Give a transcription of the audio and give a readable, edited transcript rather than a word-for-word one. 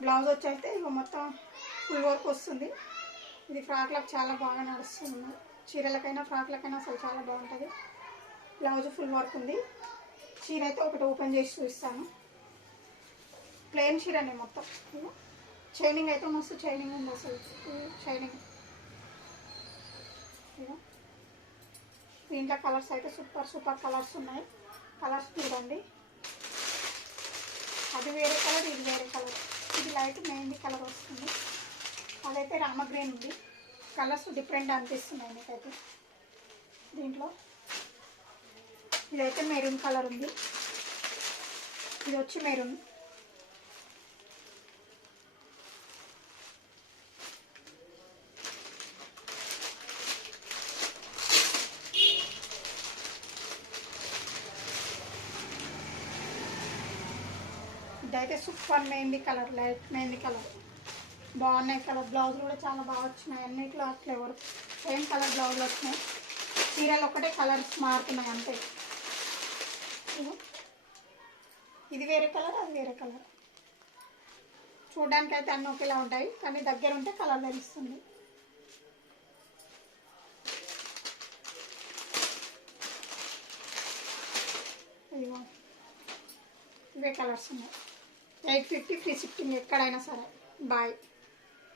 Blouse వచ్చైతే ఇక మొత్తం full work వస్తుంది. ఇది ఫ్రాక్లకు చాలా బాగా నడుస్తుంది. చీరలకైనా ఫ్రాక్లకైనా అసలు చాలా బాగుంటుంది. బ్లౌజ్ ఫుల్ వర్క్ ఉంది. చీర అయితే ఒకటి ఓపెన్ చేసి చూపిస్తాను. ప్లెయిన్ చీరనే మొత్తం. షైనింగ్ అయితే మస్తు షైనింగ్ ఉంది అసలు. షైనింగ్ దీంట్లో కలర్స్ అయితే సూపర్ సూపర్ కలర్స్ ఉన్నాయి. కలర్స్ చూడండి. అది వేరే కలర్, ఇది వేరే కలర్. ఇది లైట్ మెహందీ కలర్ వస్తుంది. అదైతే రామ గ్రీన్ ఉంది. కలర్స్ డిఫరెంట్ అనిపిస్తున్నాయి మీకైతే. దీంట్లో ఇదైతే మెరూన్ కలర్ ఉంది. ఇది వచ్చి మెరూన్. ఇదైతే super mehndi colour, light mehndi colour. బాగున్నాయి కలర్. బ్లౌజ్ కూడా చాలా బాగా వచ్చినాయి. అన్నిట్లో అట్లా ఎవరు సేమ్ కలర్ బ్లౌజ్లు వచ్చినాయి. చీరలు ఒకటే కలర్స్ మారుతున్నాయి అంతే. ఇది వేరే కలర్, అది వేరే కలర్. చూడడానికి అయితే అన్నీ ఒకేలా ఉంటాయి, కానీ దగ్గర ఉంటే కలర్ తెలుస్తుంది. ఇవే కలర్స్ ఉన్నాయి. 850 ఫ్రీ షిప్పింగ్ ఎక్కడైనా సరే. బాయ్.